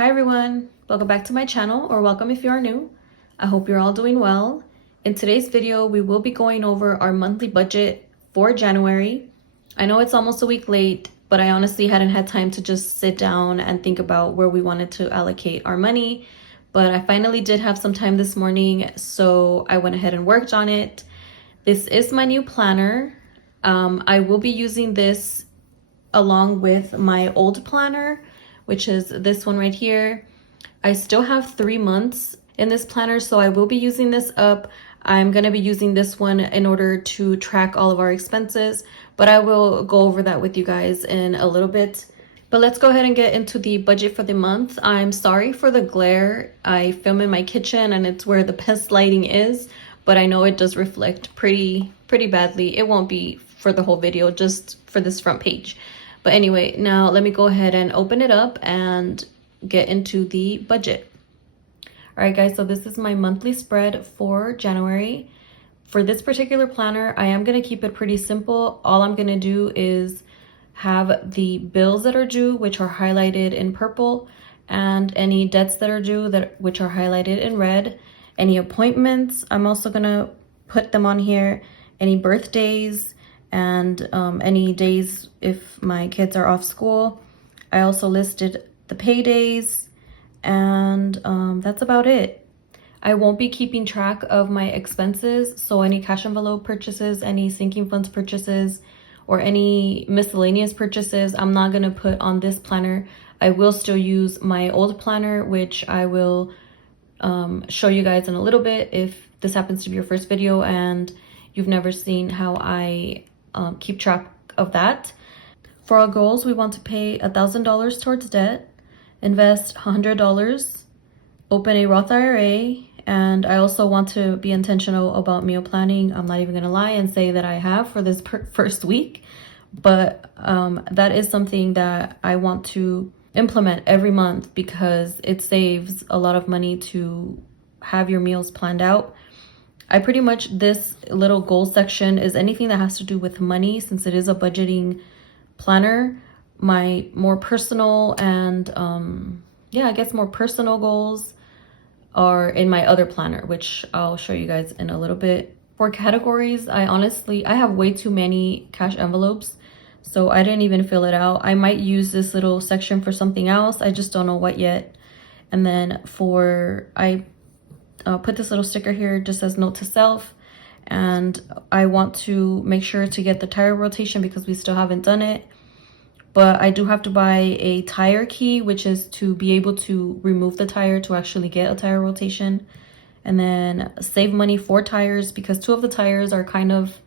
Hi everyone, welcome back to my channel, or welcome if you are new. I hope you're all doing well. In today's video, we will be going over our monthly budget for January. I know it's almost a week late, but I honestly hadn't had time to just sit down and think about where we wanted to allocate our money. But I finally did have some time this morning, so I went ahead and worked on it. This is my new planner. I will be using this along with my old planner, which is this one right here. I still have 3 months in this planner, so I will be using this up. I'm going to be using this one in order to track all of our expenses, but I will go over that with you guys in a little bit. But let's go ahead and get into the budget for the month. I'm sorry for the glare. I film in my kitchen and it's where the best lighting is, but I know it does reflect pretty badly. It won't be for the whole video, just for this front page. But anyway, now let me go ahead and open it up and get into the budget. All right, guys, so this is my monthly spread for January. For this particular planner, I am going to keep it pretty simple. All I'm going to do is have the bills that are due, which are highlighted in purple, and any debts that are due, which are highlighted in red. Any appointments, I'm also going to put them on here. Any birthdays, and any days if my kids are off school. I also listed the paydays, and that's about it. I won't be keeping track of my expenses, so any cash envelope purchases, any sinking funds purchases, or any miscellaneous purchases, I'm not going to put on this planner. I will still use my old planner, which I will show you guys in a little bit if this happens to be your first video and you've never seen how I keep track of that. For our goals, we want to pay $1,000 towards debt, invest $100, open a Roth IRA, and I also want to be intentional about meal planning. I'm not even gonna lie and say that I have for this first week, but that is something that I want to implement every month because it saves a lot of money to have your meals planned out. I pretty much, this little goal section is anything that has to do with money, since it is a budgeting planner. My more personal and I guess more personal goals are in my other planner, which I'll show you guys in a little bit. For categories, I have way too many cash envelopes, so I didn't even fill it out. I might use this little section for something else. I just don't know what yet. And then put this little sticker here, just says note to self, and I want to make sure to get the tire rotation because we still haven't done it. But I do have to buy a tire key, which is to be able to remove the tire to actually get a tire rotation. And then save money for tires because 2 of the tires are kind of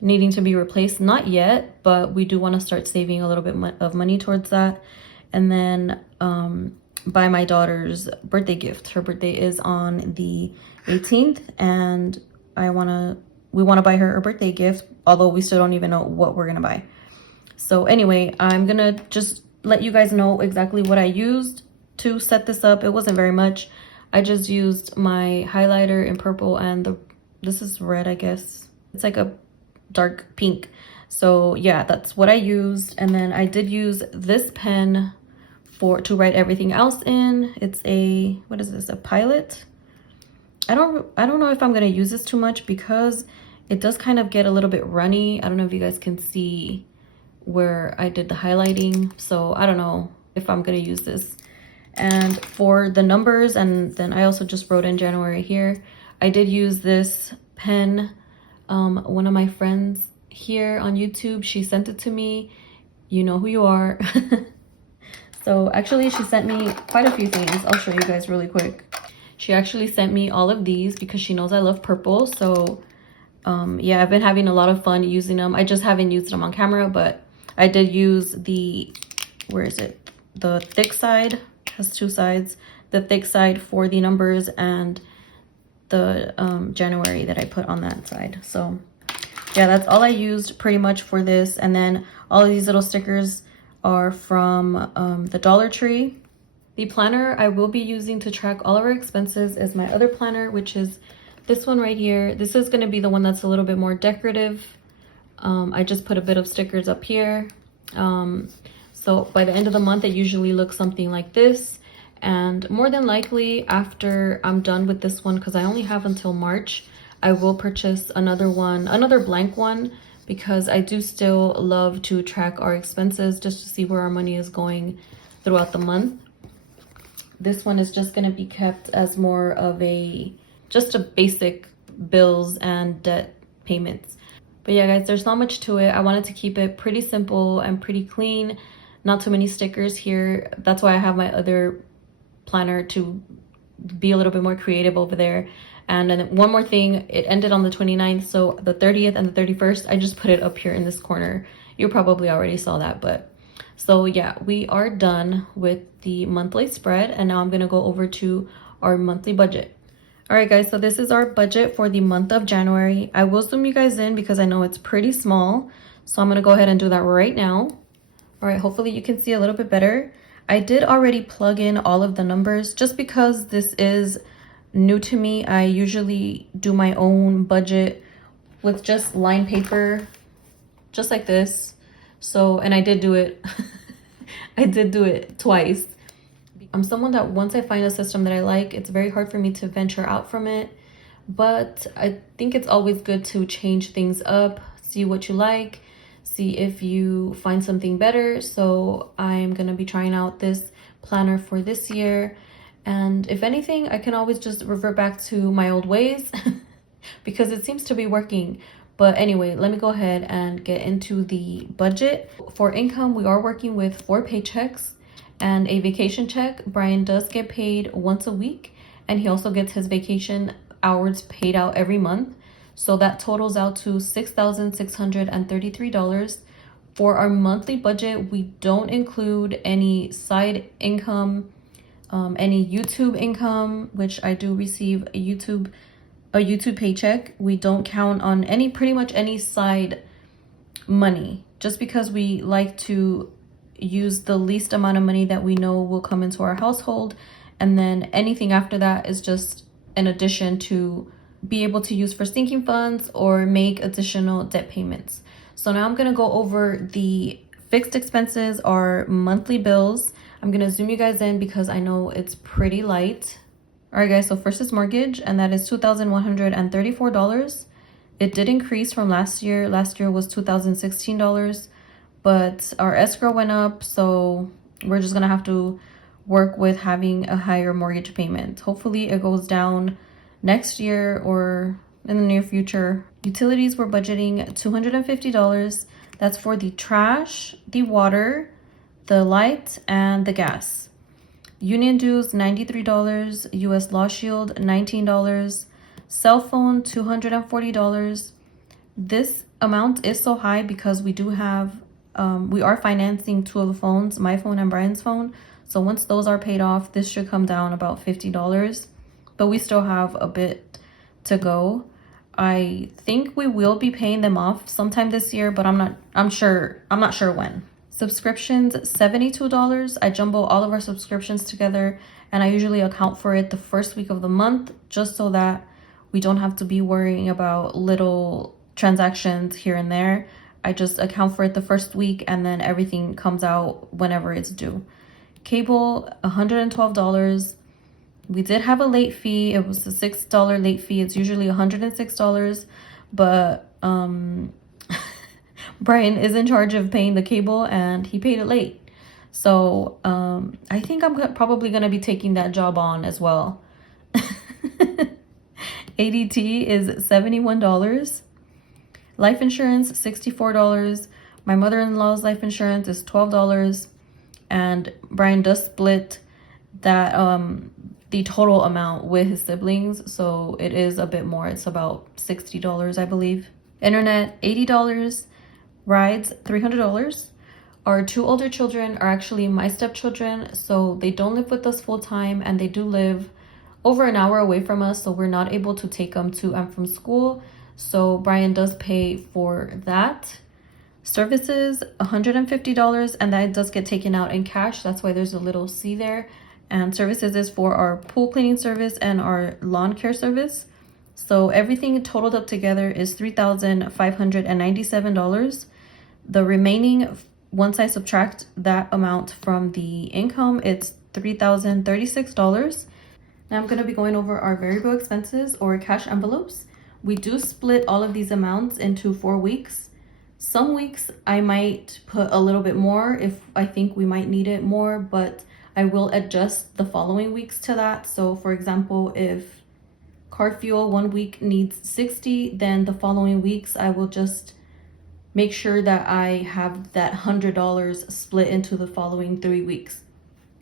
needing to be replaced. Not yet, but we do want to start saving a little bit of money towards that. And then buy my daughter's birthday gift. Her birthday is on the 18th, and we want to buy her a birthday gift, although we still don't even know what we're gonna buy. So anyway, I'm gonna just let you guys know exactly what I used to set this up. It wasn't very much. I just used my highlighter in purple, and this is red, I guess. It's like a dark pink. So yeah, that's what I used. And then I did use this pen to write everything else in. It's what is this, a Pilot? I don't know if I'm gonna use this too much because it does kind of get a little bit runny. I don't know if you guys can see where I did the highlighting, so I don't know if I'm gonna use this. And for the numbers, and then I also just wrote in January here, I did use this pen. One of my friends here on YouTube, she sent it to me. You know who you are. So actually, she sent me quite a few things. I'll show you guys really quick. She actually sent me all of these because she knows I love purple. So yeah, I've been having a lot of fun using them. I just haven't used them on camera, but I did use where is it? The thick side. It has 2 sides. The thick side for the numbers, and the January that I put on that side. So yeah, that's all I used pretty much for this. And then all of these little stickers are from the Dollar Tree. The planner I will be using to track all of our expenses is my other planner, which is this one right here. This is going to be the one that's a little bit more decorative. I just put a bit of stickers up here. So by the end of the month, it usually looks something like this. And more than likely, after I'm done with this one, because I only have until March, I will purchase another one, another blank one, because I do still love to track our expenses just to see where our money is going throughout the month. This one is just going to be kept as more of just a basic bills and debt payments. But yeah, guys, there's not much to it. I wanted to keep it pretty simple and pretty clean. Not too many stickers here. That's why I have my other planner to be a little bit more creative over there. And then one more thing, it ended on the 29th, so the 30th and the 31st, I just put it up here in this corner. You probably already saw that, but so yeah, we are done with the monthly spread, and now I'm gonna go over to our monthly budget. All right, guys, so this is our budget for the month of January. I will zoom you guys in because I know it's pretty small, so I'm gonna go ahead and do that right now. All right, hopefully you can see a little bit better. I did already plug in all of the numbers just because this is new to me. I usually do my own budget with just line paper, just like this. So, and I did do it, I did do it twice. I'm someone that once I find a system that I like, it's very hard for me to venture out from it. But I think it's always good to change things up, see what you like, see if you find something better. So I'm gonna be trying out this planner for this year. And if anything, I can always just revert back to my old ways because it seems to be working. But anyway, let me go ahead and get into the budget. For income, we are working with 4 paychecks and a vacation check. Brian does get paid once a week, and he also gets his vacation hours paid out every month. So that totals out to $6,633. For our monthly budget, we don't include any side income, any YouTube income, which I do receive a YouTube paycheck. We don't count on pretty much any side money, just because we like to use the least amount of money that we know will come into our household, and then anything after that is just an addition to be able to use for sinking funds or make additional debt payments. So now I'm going to go over the fixed expenses, our monthly bills. I'm going to zoom you guys in because I know it's pretty light. All right, guys, so first is mortgage, and that is $2,134. It did increase from last year. Last year was $2,016, but our escrow went up, so we're just going to have to work with having a higher mortgage payment. Hopefully it goes down next year or in the near future. Utilities, we're budgeting $250. That's for the trash, the water, the light, and the gas. Union dues, $93. US Law Shield, $19. Cell phone, $240. This amount is so high because we do have, we are financing 2 of the phones, my phone and Brian's phone. So once those are paid off, this should come down about $50. But we still have a bit to go. I think we will be paying them off sometime this year, but I'm not sure when. Subscriptions, $72. I jumbo all of our subscriptions together, and I usually account for it the first week of the month, just so that we don't have to be worrying about little transactions here and there. I just account for it the first week, and then everything comes out whenever it's due. Cable, $112. We did have a late fee. It was a $6 late fee. It's usually $106, but Brian is in charge of paying the cable, and he paid it late. So I think I'm probably going to be taking that job on as well. ADT is $71. Life insurance, $64. My mother-in-law's life insurance is $12. And Brian does split that the total amount with his siblings, so it is a bit more. It's about $60, I believe. Internet, $80. Rides, $300. Our 2 older children are actually my stepchildren, so they don't live with us full time, and they do live over an hour away from us, so we're not able to take them to and from school. So Brian does pay for that. Services, $150, and that does get taken out in cash. That's why there's a little C there. And services is for our pool cleaning service and our lawn care service. So everything totaled up together is $3,597. The remaining, once I subtract that amount from the income, it's $3,036. Now I'm going to be going over our variable expenses or cash envelopes. We do split all of these amounts into 4 weeks. Some weeks I might put a little bit more if I think we might need it more, but I will adjust the following weeks to that. So for example, if car fuel 1 week needs 60, then the following weeks I will just make sure that I have that $100 split into the following 3 weeks,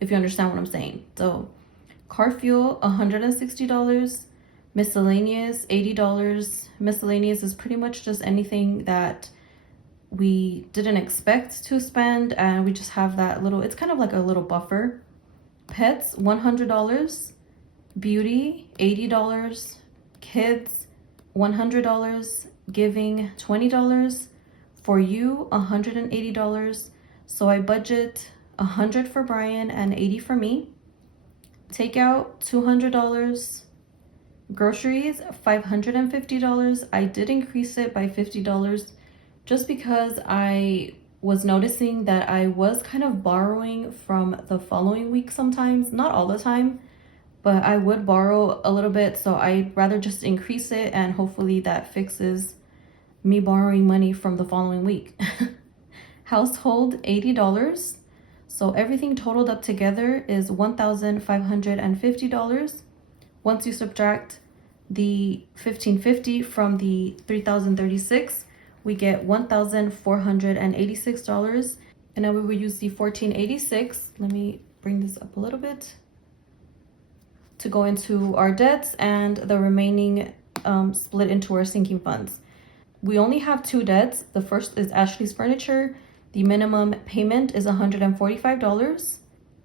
if you understand what I'm saying. So car fuel, $160, miscellaneous, $80. Miscellaneous is pretty much just anything that we didn't expect to spend, and we just have that little, it's kind of like a little buffer. Pets, $100. Beauty, $80. Kids, $100. Giving, $20. For you, $180. So I budget $100 for Brian and $80 for me. Takeout, $200. Groceries, $550. I did increase it by $50 just because I was noticing that I was kind of borrowing from the following week sometimes, not all the time, but I would borrow a little bit. So I'd rather just increase it, and hopefully that fixes me borrowing money from the following week. Household, $80. So everything totaled up together is $1,550. Once you subtract the $1,550 from the $3,036, we get $1,486. And now we will use the $1,486. Let me bring this up a little bit to go into our debts, and the remaining split into our sinking funds. We only have 2 debts. The first is Ashley's furniture. The minimum payment is $145.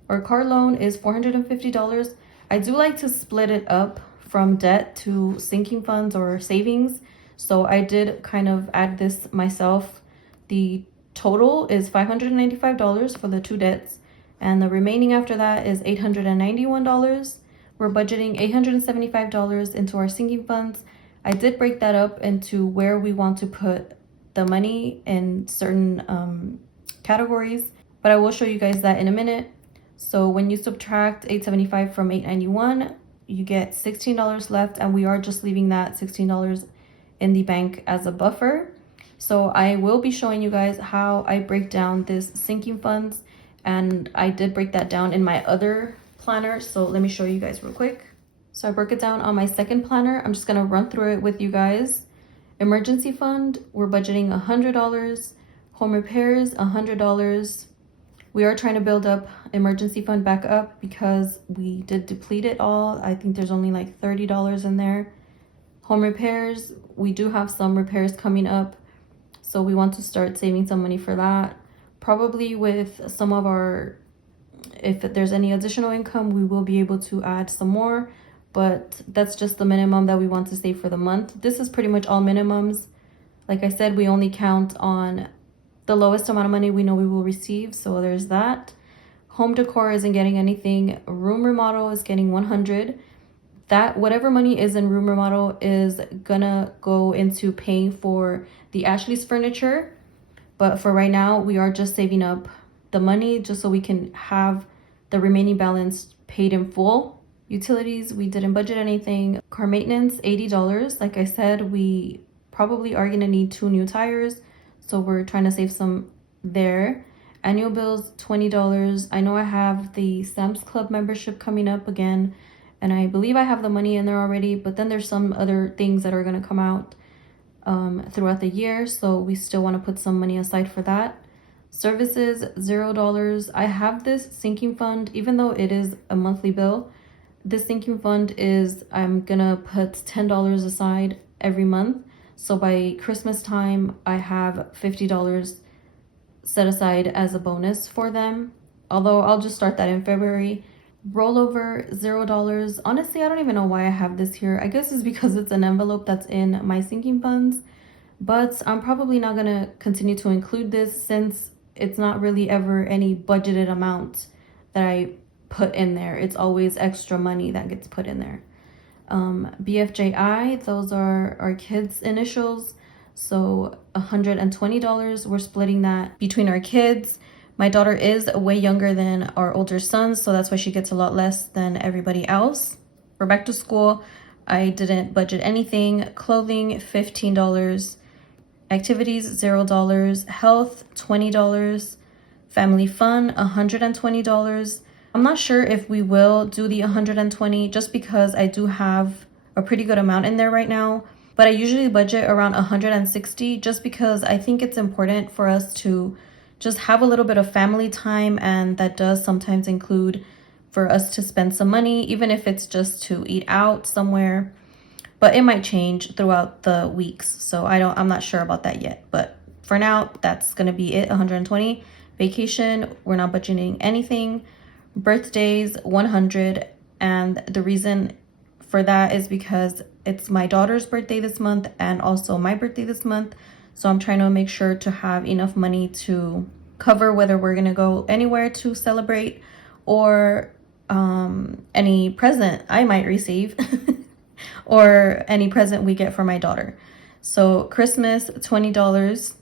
Our car loan is $450. I do like to split it up from debt to sinking funds or savings, so I did kind of add this myself. The total is $595 for the 2 debts, and the remaining after that is $891. We're budgeting $875 into our sinking funds. I did break that up into where we want to put the money in certain categories, but I will show you guys that in a minute. So when you subtract $875 from $891, you get $16 left, and we are just leaving that $16 in the bank as a buffer. So I will be showing you guys how I break down this sinking funds, and I did break that down in my other planner, so let me show you guys real quick. So I broke it down on my second planner. I'm just gonna run through it with you guys. Emergency fund, we're budgeting $100. Home repairs, $100. We are trying to build up emergency fund back up because we did deplete it all. I think there's only like $30 in there. Home repairs, we do have some repairs coming up, so we want to start saving some money for that. Probably with some of our, if there's any additional income, we will be able to add some more, but that's just the minimum that we want to save for the month. This is pretty much all minimums. Like I said, we only count on the lowest amount of money we know we will receive, so there's that. Home decor isn't getting anything. Room remodel is getting $100. That whatever money is in room remodel is gonna go into paying for the Ashley's furniture, but for right now we are just saving up the money just so we can have the remaining balance paid in full. Utilities, we didn't budget anything. Car maintenance, $80. Like I said, we probably are gonna need 2 new tires, so we're trying to save some there. Annual bills, $20. I know I have the Sam's Club membership coming up again, and I believe I have the money in there already, but then there's some other things that are gonna come out throughout the year, so we still wanna put some money aside for that. Services, $0. I have this sinking fund, even though it is a monthly bill. This sinking fund is, I'm gonna put $10 aside every month. So by Christmas time, I have $50 set aside as a bonus for them. Although I'll just start that in February. Rollover, $0. Honestly, I don't even know why I have this here. I guess it's because it's an envelope that's in my sinking funds. But I'm probably not gonna continue to include this since it's not really ever any budgeted amount that I put in there. It's always extra money that gets put in there. BFJI, those are our kids' initials, so $120. We're splitting that between our kids. My daughter is way younger than our older son, so that's why she gets a lot less than everybody else. For back to school, I didn't budget anything. Clothing, $15. Activities, $0. Health, $20. Family fun, $120. I'm not sure if we will do the 120 just because I do have a pretty good amount in there right now. But I usually budget around 160 just because I think it's important for us to just have a little bit of family time, and that does sometimes include for us to spend some money, even if it's just to eat out somewhere. But it might change throughout the weeks, so I'm not sure about that yet. But for now, that's gonna be it, 120. Vacation, we're not budgeting anything. Birthdays, 100. And the reason for that is because it's my daughter's birthday this month and also my birthday this month. So I'm trying to make sure to have enough money to cover whether we're gonna go anywhere to celebrate or any present I might receive or any present we get for my daughter. So Christmas, $20.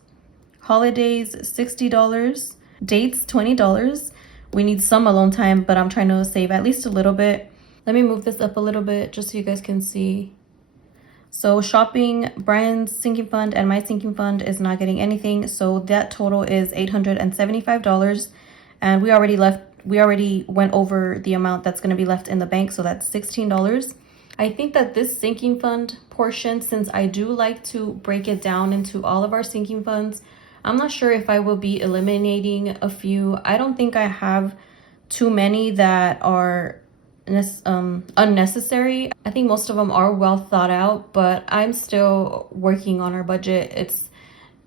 Holidays, $60. Dates, $20. We need some alone time, but I'm trying to save at least a little bit. Let me move this up a little bit just so you guys can see. So shopping, Brian's sinking fund and my sinking fund is not getting anything. So that total is $875. And we already went over the amount that's going to be left in the bank. So that's $16. I think that this sinking fund portion, since I do like to break it down into all of our sinking funds, I'm not sure if I will be eliminating a few. I don't think I have too many that are unnecessary. I think most of them are well thought out, but I'm still working on our budget.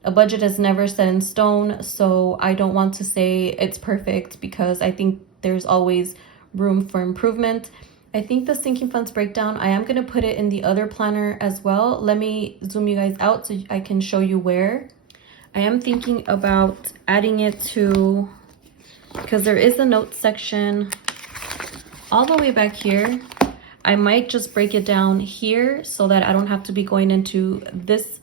A budget is never set in stone, so I don't want to say it's perfect because I think there's always room for improvement. I think the sinking funds breakdown, I am going to put it in the other planner as well. Let me zoom you guys out so I can show you where. I am thinking about adding it to, because there is a notes section all the way back here. I might just break it down here so that I don't have to be going into this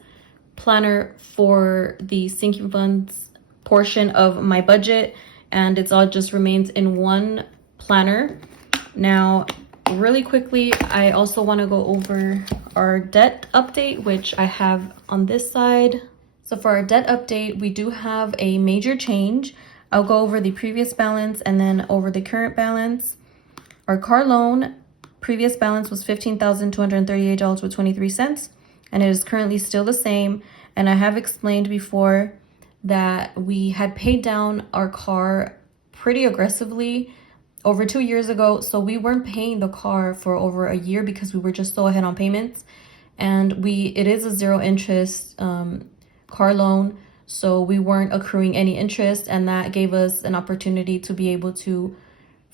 planner for the sinking funds portion of my budget, and it's all just remains in one planner. Now, really quickly, I also want to go over our debt update, which I have on this side. So for our debt update, we do have a major change. I'll go over the previous balance and then over the current balance. Our car loan, previous balance was $15,238.23, and it is currently still the same. And I have explained before that we had paid down our car pretty aggressively over 2 years ago. So we weren't paying the car for over a year because we were just so ahead on payments. And it is a zero interest car loan, so we weren't accruing any interest, and that gave us an opportunity to be able to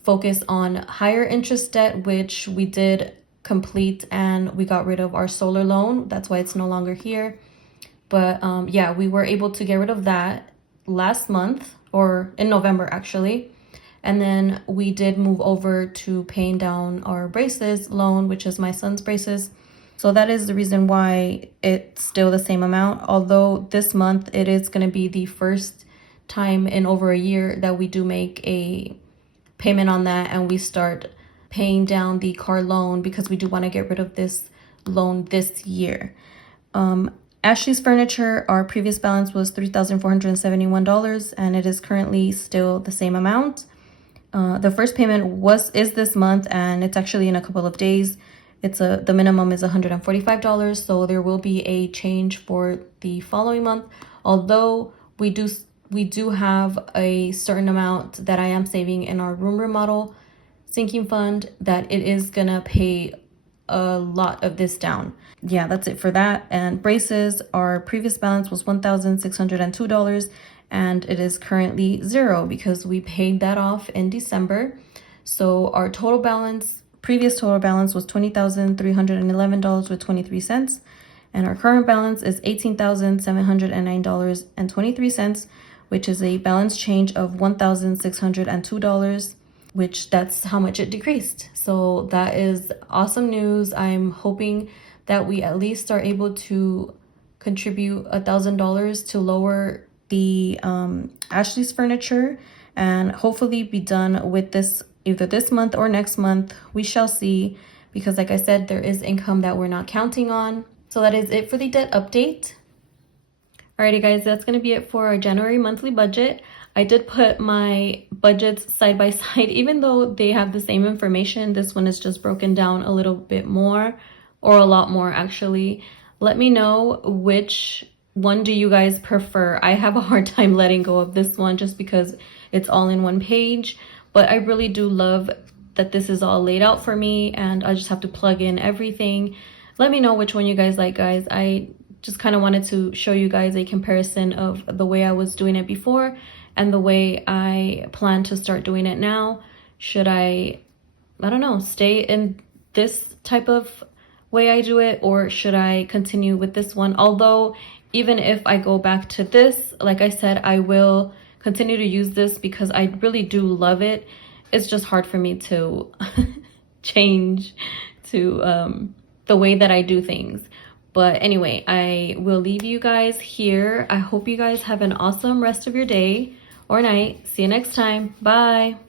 focus on higher interest debt, which we did complete, and we got rid of our solar loan. That's why it's no longer here. But yeah, we were able to get rid of that last month, or in November actually. And then we did move over to paying down our braces loan, which is my son's braces. So that is the reason why it's still the same amount. Although this month it is going to be the first time in over a year that we do make a payment on that and we start paying down the car loan because we do want to get rid of this loan this year. Ashley's Furniture, our previous balance was $3,471 and it is currently still the same amount. The first payment is this month, and it's actually in a couple of days. The minimum is $145, so there will be a change for the following month. Although we do have a certain amount that I am saving in our room remodel sinking fund that it is gonna pay a lot of this down. Yeah, that's it for that. And braces, our previous balance was $1,602 and it is currently zero because we paid that off in December. So our previous total balance was $20,311.23, and our current balance is $18,709.23, which is a balance change of $1,602, which that's how much it decreased. So that is awesome news. I'm hoping that we at least are able to contribute $1,000 to lower the Ashley's Furniture and hopefully be done with this either this month or next month. We shall see, because like I said, there is income that we're not counting on. So that is it for the debt update. Alrighty guys, that's going to be it for our January monthly budget. I did put my budgets side by side, even though they have the same information. This one is just broken down a little bit more, or a lot more actually. Let me know which one do you guys prefer. I have a hard time letting go of this one just because it's all in one page, but I really do love that this is all laid out for me and I just have to plug in everything. Let me know which one you guys like, guys. I just kind of wanted to show you guys a comparison of the way I was doing it before and the way I plan to start doing it now. Should I don't know, stay in this type of way I do it, or should I continue with this one? Although even if I go back to this, like I said, I will continue to use this because I really do love it. It's just hard for me to change to the way that I do things. But anyway, I will leave you guys here. I hope you guys have an awesome rest of your day or night. See you next time. Bye.